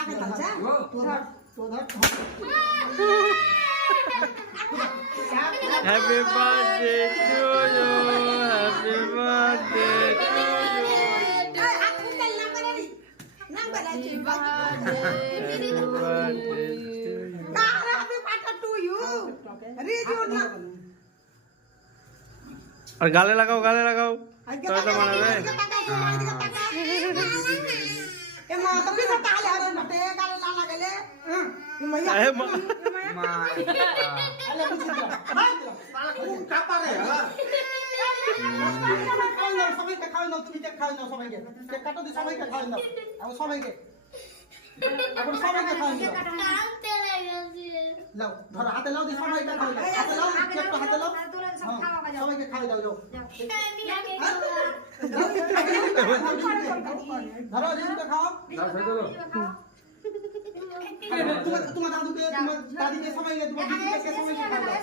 Happy birthday to you. Happy birthday to you. Happy birthday to you. और गाले लगाओ तो मारे ए मां तो भी ताले आ रहे नटे गाले ना लगले मैया ए मां अरे कुछ भाई तू का पारे সবাই কে খাওয়াই নাও তুমি কে খাওয়াই নাও সবাইকে কেক কাটো দি সবাইকে খাওয়াই নাও আর সবাইকে এখন সবাইকে খাওয়াই নাও কাটতে লাগছে লাও ধরো হাতে লাও দি সবাইকে খাওয়াই নাও হাতে লাও কেকটা হাতে লাও সবাইকে খাওয়াই দাও যাও ধরো জিনিসটা খাও তোমার দাদুকে তোমার দাদিকে সবাইকে তোমার দিদিকে সবাইকে খাওয়াই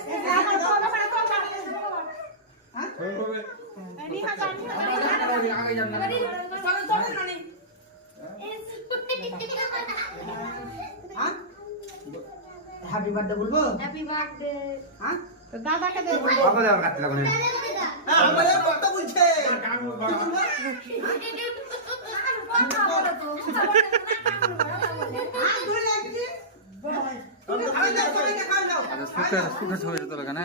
হ্যাঁ হ্যাপি বার্থডে বলবো হ্যাপি বার্থডে হ্যাঁ দাদাকে দে বাবা দাও কাটতে লাগো না হ্যাঁ আমারে কত বলছে सुखा छो तो लगा ना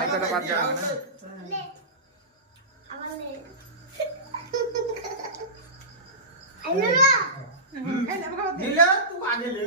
আইটা বাদ যাবে না ले আবার ले আইলো দিলে তুই আগে ले